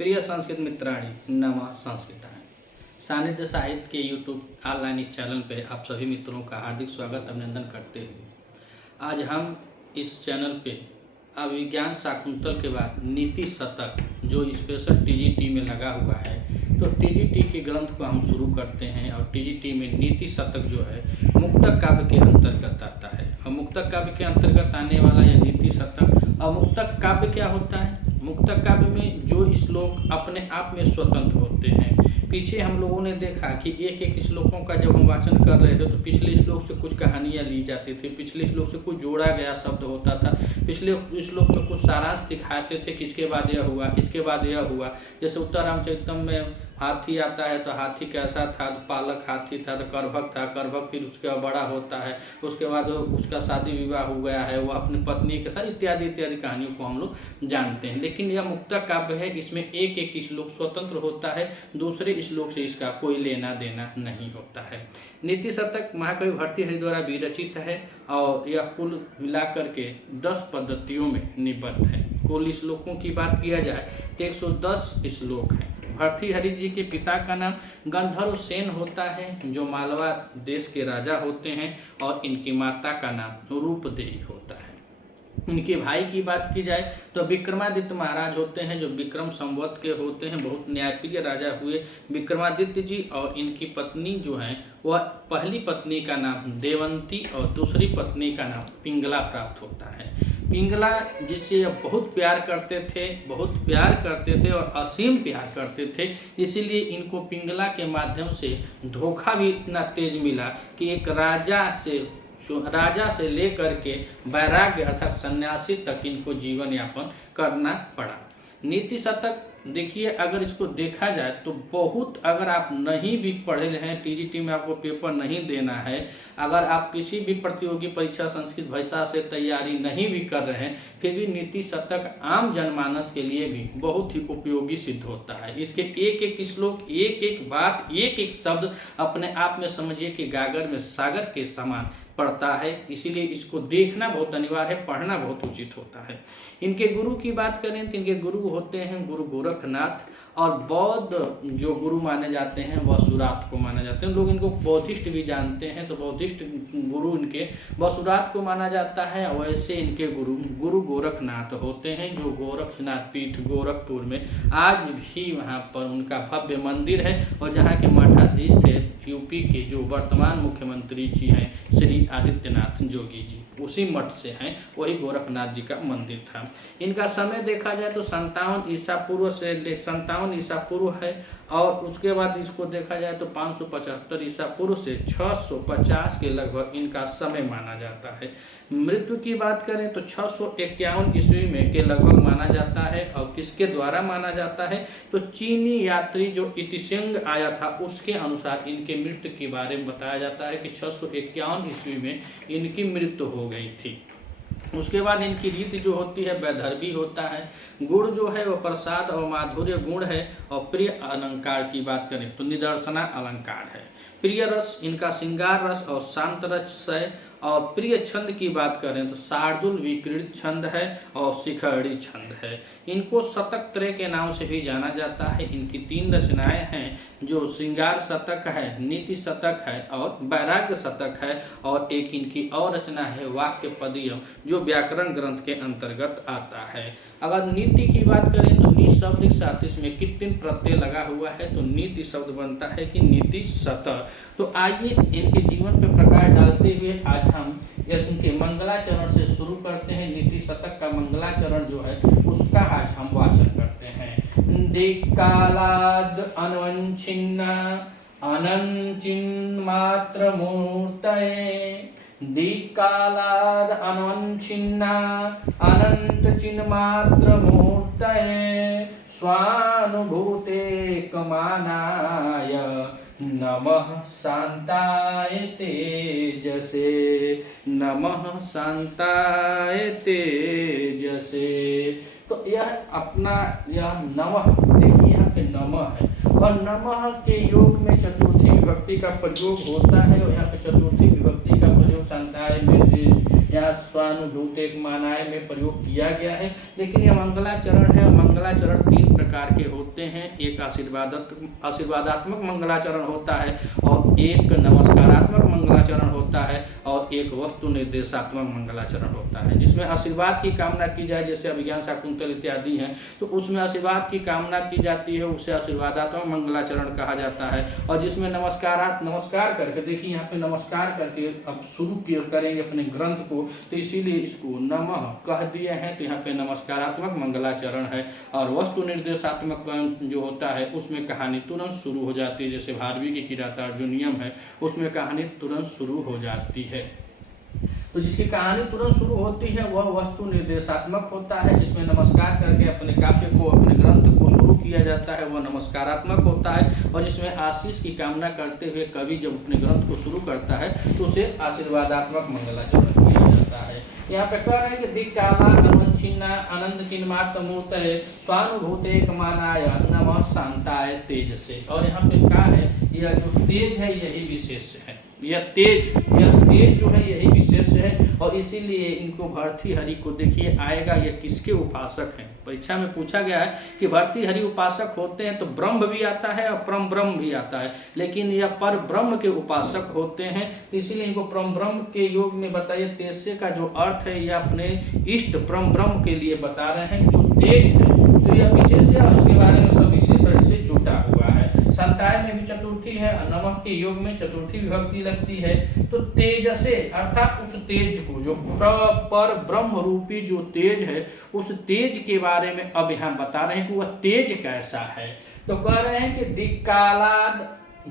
प्रिय संस्कृत मित्राणी नमः संस्कृताय सानिध्य साहित्य के यूट्यूब ऑनलाइन इस चैनल पे आप सभी मित्रों का हार्दिक स्वागत अभिनंदन करते हुए आज हम इस चैनल पे अभिज्ञान शाकुंतल के बाद नीति शतक जो स्पेशल टीजीटी में लगा हुआ है तो टीजीटी के ग्रंथ को हम शुरू करते हैं। और टीजीटी में नीति शतक जो है मुक्तक काव्य के अंतर्गत आता है। और मुक्तक काव्य के अंतर्गत आने वाला यह नीति शतक। और मुक्तक काव्य क्या होता है? मुक्तक काव्य में जो श्लोक अपने आप में स्वतंत्र होते हैं। पीछे हम लोगों ने देखा कि एक एक श्लोकों का जब हम वाचन कर रहे थे तो पिछले श्लोक से कुछ कहानियाँ ली जाती थी, पिछले श्लोक से कुछ जोड़ा गया शब्द होता था, पिछले श्लोक में कुछ सारांश दिखाते थे कि इसके बाद यह हुआ, इसके बाद यह हुआ। जैसे उत्तर रामचरितम में हाथी आता है तो हाथी कैसा था, तो पालक हाथी था, तो करभक था, करभक फिर उसके बाद बड़ा होता है, उसके बाद उसका शादी विवाह हो गया है, वो अपनी पत्नी के साथ इत्यादि इत्यादि कहानियों को हम लोग जानते हैं। लेकिन यह मुक्तक काव्य है, इसमें एक एक श्लोक स्वतंत्र होता है, दूसरे श्लोक से इसका कोई लेना देना नहीं होता है। नीति शतक महाकवि भर्तृहरि द्वारा विरचित है और यह कुल मिलाकर के 10 पद्धतियों में निबद्ध है। कुल श्लोकों की बात किया जाए तो 110 श्लोक हैं। भर्तृहरि जी के पिता का नाम गंधर्व सेन होता है जो मालवा देश के राजा होते हैं और इनकी माता का नाम रूपदेवी होता है। इनके भाई की बात की जाए तो विक्रमादित्य महाराज होते हैं जो विक्रम संवत के होते हैं, बहुत न्यायप्रिय राजा हुए विक्रमादित्य जी। और इनकी पत्नी जो है वह पहली पत्नी का नाम देवंती और दूसरी पत्नी का नाम पिंगला प्राप्त होता है। पिंगला जिससे बहुत प्यार करते थे, बहुत प्यार करते थे और असीम प्यार करते थे, इसीलिए इनको पिंगला के माध्यम से धोखा भी इतना तेज मिला कि एक राजा से लेकर के वैराग्य अर्थात सन्यासी तक इनको जीवन यापन करना पड़ा। नीति शतक देखिए, अगर इसको देखा जाए तो बहुत, अगर आप नहीं भी पढ़े हैं, टीजीटी में आपको पेपर नहीं देना है, अगर आप किसी भी प्रतियोगी परीक्षा संस्कृत भाषा से तैयारी नहीं भी कर रहे हैं, फिर भी नीति शतक आम जनमानस के लिए भी बहुत ही उपयोगी सिद्ध होता है। इसके एक एक श्लोक, एक एक बात, एक एक शब्द अपने आप में समझिए कि गागर में सागर के समान पढ़ता है, इसीलिए इसको देखना बहुत अनिवार्य है, पढ़ना बहुत उचित होता है। इनके गुरु की बात करें तो इनके गुरु होते हैं गुरु गोरखनाथ, और बौद्ध जो गुरु माने जाते हैं वह सुरात को माना जाते हैं। लोग इनको बौद्धिस्ट भी जानते हैं, तो बौद्धिस्ट गुरु इनके वसुरात को माना जाता है। वैसे इनके गुरु गोरखनाथ होते हैं जो गोरखनाथ पीठ गोरखपुर में आज भी वहाँ पर उनका भव्य मंदिर है। और जहाँ के मठाधीश थे यूपी के जो वर्तमान मुख्यमंत्री जी हैं श्री आदित्यनाथ जोगी जी, उसी मठ से हैं, वही गोरखनाथ जी का मंदिर था। इनका समय देखा जाए तो 57 ईसा पूर्व से 57 ईसा पूर्व है। और उसके बाद इसको देखा जाए तो 575 ईसा पूर्व से 650 के लगभग इनका समय माना जाता है। मृत्यु की बात करें तो 651 ईस्वी में के लगभग माना जाता है। और किसके द्वारा माना जाता है तो चीनी यात्री जो इतिशंग आया था उसके अनुसार इनके मृत्यु के बारे में बताया जाता है कि 651 ईस्वी में इनकी मृत्यु हो गई थी। उसके बाद इनकी रीति जो होती है वैदर्भी होता है। गुण जो है वो प्रसाद और माधुर्य गुण है। और प्रिय अलंकार की बात करें तो निदर्शना अलंकार है। प्रिय रस इनका श्रृंगार रस और शांत रस है। और प्रिय छंद की बात करें तो शार्दुल विकृत छंद है और शिखरी छंद है। इनको शतक त्रय के नाम से भी जाना जाता है। इनकी 3 रचनाएं हैं जो श्रृंगार शतक है, नीति शतक है और वैराग्य शतक है। और एक इनकी और रचना है वाक्य पदियम जो व्याकरण ग्रंथ के अंतर्गत आता है। अगर नीति की बात करें तो नी शब्द के साथ इसमें कितने प्रत्यय लगा हुआ है तो नीति शब्द बनता है कि नीति शतक। तो आइए इनके जीवन पर प्रकाश डालते हुए आज हम इनके मंगलाचरण से शुरू करते हैं। नीति शतक का मंगलाचरण जो है उसका आज हम वाचन करते हैं। दिक्कालाद अनवच्छिन्ना अनंचिन् मात्र मूर्तये, दिक्कालाद अनवच्छिन्ना अनंत चिन्ह मात्र मूर्तये, स्वानुभूते कमानाय नमः शांताय तेजसे, नमः शांताय तेजसे। तो यह अपना यह नमः, देखिए यहाँ पे नमः है और नमः के योग में चतुर्थी विभक्ति का प्रयोग होता है। और यहाँ पे चतुर्थी विभक्ति का प्रयोग शांताय में से यहाँ स्वानुभूत एक मानाय में प्रयोग किया गया है। लेकिन यह मंगलाचरण है। मंगलाचरण 3 प्रकार के होते हैं, एक आशीर्वादात्मक मंगलाचरण होता है और एक नमस्कारात्मक मंगलाचरण होता है और एक वस्तु निर्देशात्मक मंगलाचरण होता है। जिसमें आशीर्वाद की कामना की जाए, जैसे अभिज्ञान शाकुंतल इत्यादि हैं, तो उसमें आशीर्वाद की कामना की जाती है, उसे आशीर्वादात्मक मंगलाचरण कहा जाता है। और जिसमें नमस्कार करके, देखिए यहाँ पे नमस्कार करके अब शुरू करेंगे अपने ग्रंथ को, तो इसीलिए इसको नमः कह दिए हैं, तो यहाँ पे नमस्कारात्मक मंगलाचरण है। और वस्तु निर्देशात्मक जो होता है उसमें कहानी तुरंत शुरू हो जाती है, जैसे भारवी की किरातार्जुनीयम है, उसमें कहानी तुरंत शुरू हो जाती है। तो जिसकी कहानी तुरंत शुरू होती है वह वस्तु निर्देशात्मक होता है। जिसमें नमस्कार करके अपने काव्य को, अपने ग्रंथ को शुरू किया जाता है, वह नमस्कारात्मक होता है। और जिसमें आशीष की कामना करते हुए कवि जब अपने ग्रंथ को शुरू करता है तो उसे आशीर्वादात्मक मंगलाचरण किया जाता है। यहाँ पे कह रहे हैं कि दिक्काला अनुच्छिन्ना आनंद चिन्मात्र मूर्तये स्वानुभूते कमानाय नमः शांताय तेज से। और यहाँ पे कहा है यह जो तेज है यही विशेष है, यह तेज जो है यही विशेष है। और इसीलिए इनको भर्तृहरि को देखिए आएगा, यह किसके उपासक हैं। परीक्षा में पूछा गया है कि भर्तृहरि उपासक होते हैं तो ब्रह्म भी आता है और परम ब्रह्म भी आता है, लेकिन यह पर ब्रह्म के उपासक होते हैं, इसीलिए इनको परम ब्रह्म के योग में बताइए। तेजसे का जो अर्थ है यह अपने इष्ट परम ब्रह्म के लिए बता रहे हैं। जो तेज है तो यह विशेष है और इसके बारे में सब विशेषण से जुटा हुआ है। संताय में भी चतुर्थी है, नमः के योग में चतुर्थी विभक्ति लगती है। तो तेजसे अर्थात उस तेज को, जो पर ब्रह्म रूपी जो तेज है, उस तेज के बारे में अब यहाँ बता रहे हैं कि वह तेज कैसा है। तो कह रहे हैं कि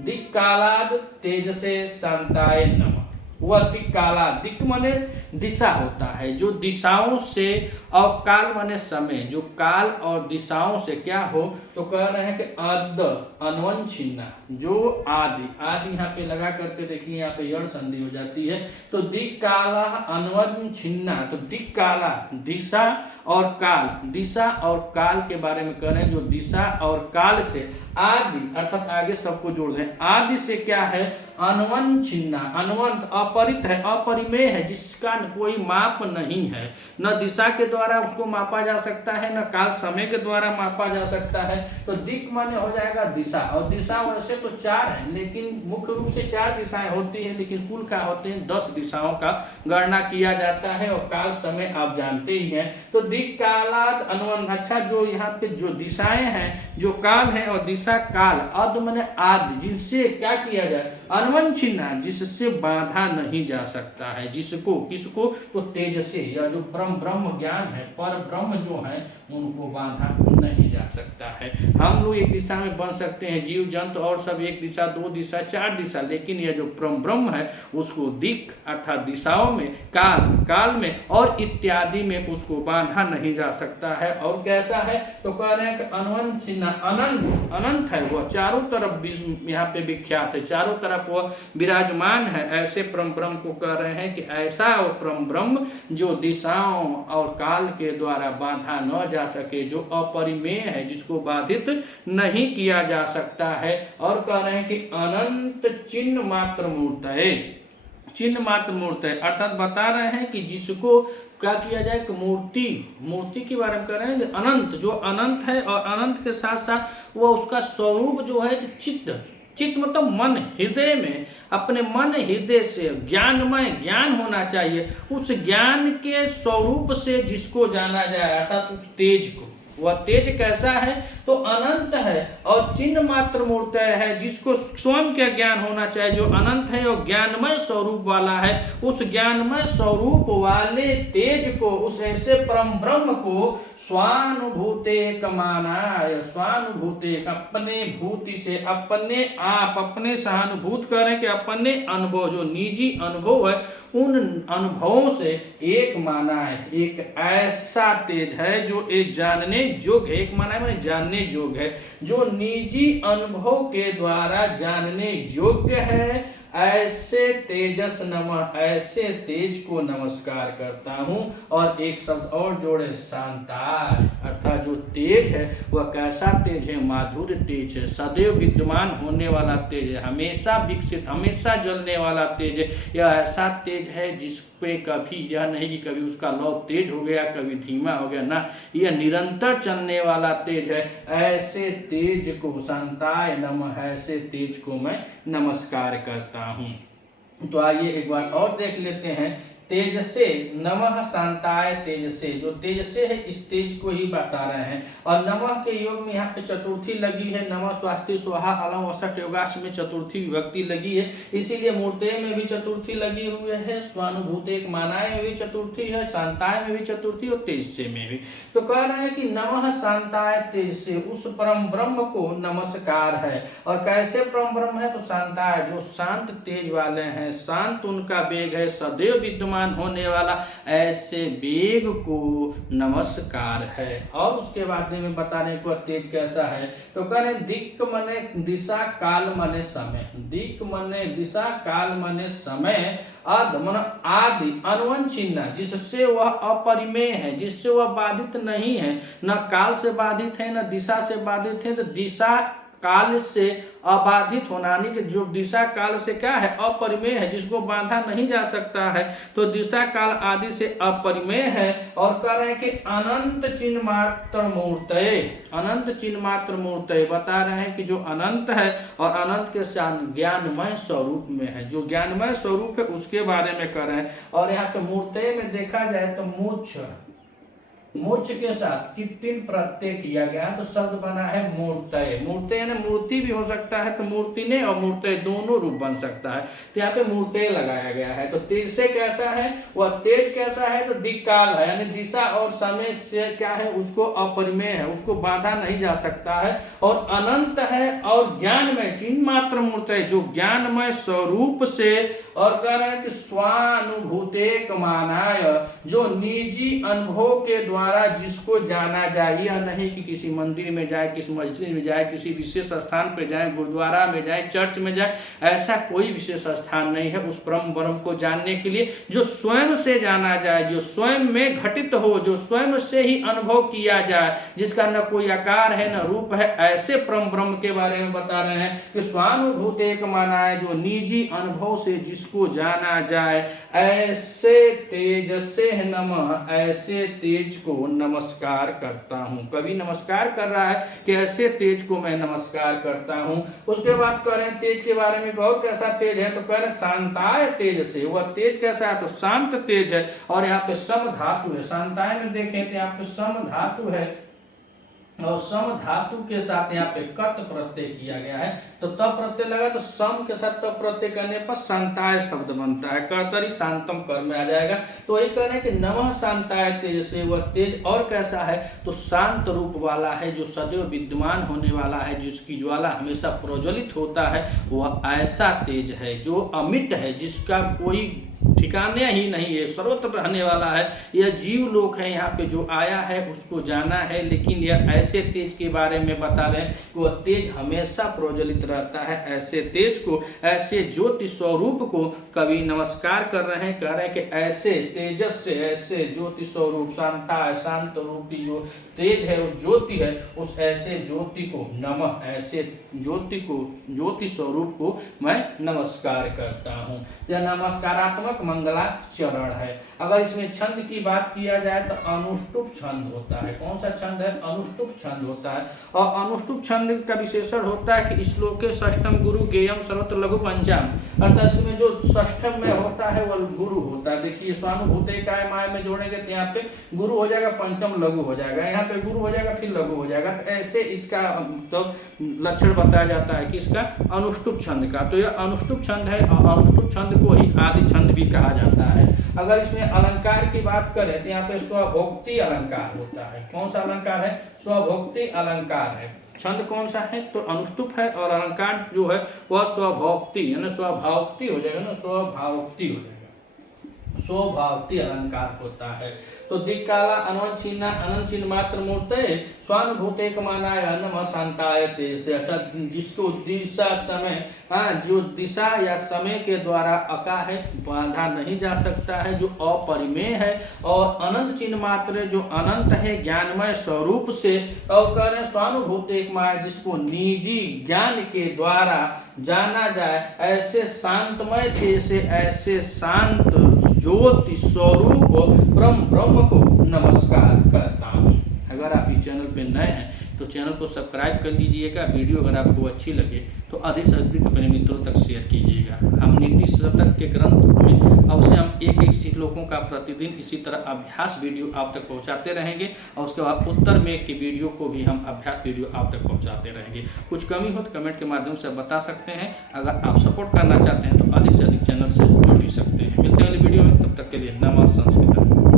दिक्कालाद तेजसे शांताय नमः। वह दिक्काला, दिक् माने दिशा होता है, जो दिशाओं से, और काल माने समय, जो काल और दिशाओं से क्या हो। तो कह रहे हैं कि अनवंछिन्ना, जो आदि यहाँ पे लगा करके देखिए, यहाँ पे यड़ संधि हो जाती है। तो दिक्काला अनवंछिन्ना, तो दिक्काला दिशा और काल, दिशा और काल के बारे में कह रहे हैं। जो दिशा और काल से आदि अर्थात आगे सबको जोड़ दें, आदि से क्या है, अनवंछिन्ना, अनवंत अपरित है, अपरिमेय है, जिसका कोई माप नहीं है। न दिशा के द्वारा उसको मापा जा सकता है, न काल समय के द्वारा मापा जा सकता है। तो दिक् माने हो जाएगा दिशा, और दिशा वैसे तो 4 है, लेकिन मुख्य रूप से 4 दिशाएं होती हैं, लेकिन कुल का होते हैं 10 दिशाओं का गणना किया जाता है। और काल समय आप जानते ही हैं। तो दिक् कालाद अनुवंत, अच्छा जो यहाँ पे जो दिशाएं हैं, जो काल है और दिशा काल, अद माने आदि, जिनसे क्या किया जाए, अनवंछिन्ना, जिससे बांधा नहीं जा सकता है। जिसको, किसको, तो तेज से, या जो ब्रह्म ज्ञान है, पर ब्रह्म जो है, उनको बांधा नहीं जा सकता है। हम लोग एक दिशा में बन सकते हैं, जीव जंतु और सब एक दिशा, 2 दिशा, 4 दिशा, लेकिन यह जो परम ब्रह्म है उसको दिक् अर्थात दिशाओं में, काल में और इत्यादि में उसको बांधा नहीं जा सकता है। और कैसा है, तो कह रहे हैं कि अनवंछिन्ना, अनंत है, वह चारों तरफ यहाँ पे विख्यात है, चारों तरफ वह विराजमान है। ऐसे परम ब्रह्म को कह रहे हैं कि ऐसा और परम ब्रह्म जो दिशाओं और काल के द्वारा बांधा न जा सके, जो अपरिमेय है, जिसको बाधित नहीं किया जा सकता है। और कह रहे हैं कि अनंत चिन्ह मात्र मूर्त है, चिन्ह मात्र मूर्त है, अर्थात बता रहे हैं कि जिसको क्या किया जाए कि मूर्ति के बारे में कह रहे हैं कि अनंत, जो अनंत है, और अनंत के साथ साथ वह उसका स्वरूप जो है चित्त मतलब मन, हृदय में, अपने मन हृदय से ज्ञानमय ज्ञान होना चाहिए। उस ज्ञान के स्वरूप से जिसको जाना जाए, अर्थात उस तेज को, वह तेज कैसा है, तो अनंत है और चिन्ह मात्र मूर्त है, जिसको स्वयं का ज्ञान होना चाहिए, जो अनंत है और ज्ञानमय स्वरूप वाला है। उस ज्ञानमय स्वरूप वाले तेज को, उस ऐसे परम ब्रह्म को स्वानुभूते कमानाय, स्वानुभूते, अपने भूति से, अपने आप, अपने सहानुभूत करें कि अपने अनुभव, जो निजी अनुभव है, उन अनुभवों से एक माना है। एक ऐसा तेज है जो एक जानने जोग है, एक माना है माने जानने जोग है, जो निजी अनुभव के द्वारा जानने योग्य है। ऐसे तेजस नमः, ऐसे तेज को नमस्कार करता हूँ। और एक शब्द और जोड़े, शांताय, अर्थात जो तेज है वह कैसा तेज है, माधुर्य तेज है, सदैव विद्यमान होने वाला तेज है, हमेशा विकसित, हमेशा जलने वाला तेज है। यह ऐसा तेज है जिस पे कभी यह नहीं कि कभी उसका लौ तेज हो गया कभी धीमा हो गया, ना, यह निरंतर चलने वाला तेज है। ऐसे तेज को शांताय नमः, ऐसे तेज को मैं नमस्कार करता हूँ। तो आइए एक बार और देख लेते हैं। तेज से नमः शांताय तेज से, जो तेज से है इस तेज को ही बता रहे हैं। और नमः के योग में यहाँ पे चतुर्थी लगी है, नमः स्वास्ति स्वाहा अलम वसठ योगाश में चतुर्थी विभक्ति लगी है, इसीलिए मूर्तेय में भी चतुर्थी लगी हुई है, स्वानुभूतेक मानाय में भी चतुर्थी है, शांताय में भी चतुर्थी और तेज से में भी। तो कह रहे हैं कि नमः शांताय तेज से, उस परम ब्रह्म को नमस्कार है। और कैसे परम ब्रह्म है? तो शांताय, जो शांत तेज वाले हैं, शांत उनका वेग है, सदैव विद्यमान होने वाला, ऐसे वेग को नमस्कार है। और उसके बाद में बताने को तेज कैसा है, तो कह दिक् मने दिशा काल मने समय, दिक् मने दिशा काल मने समय, अध मन आदि अनुवंचिन्ना, जिससे वह अपरिमेय है, जिससे वह बाधित नहीं है, न काल से बाधित है न दिशा से बाधित है। तो दिशा काल से अबाधित होना, कि जो दिशा काल से क्या है? अपरिमेय है, जिसको बांधा नहीं जा सकता है। तो दिशा काल आदि से अपरिमेय है। और कह रहे हैं कि अनंत चिन्ह मात्र मूर्तये, अनंत चिन्ह मात्र मूर्तये, बता रहे हैं कि जो अनंत है और अनंत के साथ ज्ञानमय स्वरूप में है, जो ज्ञानमय स्वरूप है उसके बारे में कह रहे हैं। और यहाँ पे मूर्तये में देखा जाए तो मोक्ष, मोक्ष के साथ तीन प्रत्यय किया गया है, तो शब्द बना है मूर्तय। मूर्तय यानी मूर्ति भी हो सकता है, तो मूर्ति ने और मूर्तय दोनों रूप बन सकता है, तो यहाँ पे मूर्तय लगाया गया है। तो तेज से कैसा है? वह तेज कैसा है? तो दिक्काल है, यानी दिशा और समय से क्या है? उसको अपरिमेय है, उसको बांधा नहीं जा सकता है। और अनंत है और ज्ञानमय, चिन्ह मात्र मूर्तय, जो ज्ञानमय स्वरूप से। और कह रहे हैं कि स्वानुभूतेक मानाय, जो निजी अनुभव के द्वारा जिसको जाना जाए, यह नहीं कि किसी मंदिर में जाए, किसी मस्जिद में जाए, किसी विशेष स्थान पे जाए, गुरुद्वारा में जाए, चर्च में जाए, ऐसा कोई विशेष स्थान नहीं है उस परम ब्रह्म को जानने के लिए। जो स्वयं से जाना जाए, जो स्वयं में घटित हो, जो स्वयं से ही अनुभव किया जाए, जिसका न कोई आकार है न रूप है, ऐसे परम ब्रह्म के बारे में बता रहे हैं कि स्वानुभूतेक मानाय, जो निजी अनुभव से जिसको जाना जाए, ऐसे तेज से नमः, ऐसे तेज को नमस्कार करता हूँ। कभी नमस्कार कर रहा है कि ऐसे तेज को मैं नमस्कार करता हूँ। उसके बाद कह रहे हैं तेज के बारे में, और कैसा तेज है? तो कह रहे शांताय तेज से, वह तेज कैसा है? तो शांत तेज है। और यहाँ पे सम धातु है, शांताय में देखें तो यहाँ पे सम धातु है, और सम धातु के साथ यहाँ पे कत प्रत्यय किया गया है। तो तब प्रत्यय लगा तो सम के साथ तब प्रत्यय करने पर शांताय शब्द बनता है, कर्तरी शांतम कर्म में आ जाएगा। तो वही कह रहे हैं कि नमः शांताय तेज से, वह तेज और कैसा है? तो शांत रूप वाला है, जो सदैव विद्यमान होने वाला है, जिसकी ज्वाला हमेशा प्रज्वलित होता है, वह ऐसा तेज है जो अमिट है, जिसका कोई ठिकाने ही नहीं है, सर्वत्र रहने वाला है। यह जीव लोक है, यहाँ पे जो आया है उसको जाना है, लेकिन यह ऐसे तेज के बारे में बता रहे हैं कि वह तेज हमेशा प्रज्वलित रहता है। ऐसे तेज को, ऐसे ज्योति स्वरूप को कवि नमस्कार कर रहे हैं, कह रहे हैं कि ऐसे तेजस से, ऐसे ज्योति स्वरूप, शांता शांत रूपी जो तेज है, वो ज्योति है, उस ऐसे ज्योति को नमः, ऐसे ज्योति को, ज्योति स्वरूप को मैं नमस्कार करता हूँ। यह नमस्कारात्मक मंगलाचरण है। अगर इसमें छंद की बात किया जाए तो अनुष्टुप छंद होता है। कौन सा छंद है? अनुष्टुप छंद होता है। और अनुष्टुप छंद का विशेषण होता है कि श्लोके षष्ठम गुरु गेयम सर्वत्र लघु पंचम, अर्थात इसमें जो षष्ठम में होता है वह गुरु होता है। देखिए स्वानुभूतेकाय माय में जोड़ेंगे तो यहाँ पे गुरु हो जाएगा, पंचम लघु हो जाएगा, यहाँ पे गुरु हो जाएगा फिर लघु हो जाएगा। तो ऐसे इसका तो लक्षण बताया जाता है कि इसका अनुष्टुप छंद का। तो यह अनुष्टुप छंद है, और अनुष्टुप छंद को ही आदि छंद भी कहा जाता है। अगर इसमें अलंकार की बात करें तो यहाँ पे स्वभोक्ति अलंकार होता है। कौन सा अलंकार है? स्वभोक्ति अलंकार है। छंद कौन सा है? तो अनुष्टुप है, और अलंकार जो है वह स्वभोक्ति यानी स्वभावोक्ति हो जाएगा ना, स्वभावोक्ति हो जाएगा, स्वभावती अलंकार होता है। तो दिक्काला अनवच्छिन्ना अनंत चिन्ह मात्र मूर्तये स्वानुभूतेक मानाय नमः शांताय तेज से, जिसको दिशा समय, जो दिशा या समय के द्वारा अका है, बांधा नहीं जा सकता है, जो अपरिमेय है, और अनंत चिन्ह मात्र जो अनंत है ज्ञानमय स्वरूप से। और कह रहे स्वानुभूतेक माय, जिसको निजी ज्ञान के द्वारा जाना जाए, ऐसे शांतमय तेज से, ऐसे शांत ज्योति स्वरूप ब्रह्म को नमस्कार करता हूँ। अगर आप इस चैनल पे नए हैं तो चैनल को सब्सक्राइब कर लीजिएगा। वीडियो अगर आपको अच्छी लगे तो अधिक से अधिक अपने मित्रों तक शेयर कीजिएगा। हम नीति शतक के ग्रंथ में अवश्य हम एक श्लोकों का प्रतिदिन इसी तरह अभ्यास वीडियो आप तक पहुंचाते रहेंगे और उसके बाद उत्तर में की वीडियो को भी हम अभ्यास वीडियो आप तक पहुंचाते रहेंगे। कुछ कमी हो तो कमेंट के माध्यम से बता सकते हैं। अगर आप सपोर्ट करना चाहते हैं तो अधिक से अधिक चैनल से जुड़ भी सकते हैं। मिलते हैं अगली वीडियो में, तब तक के लिए नमः संस्कृत।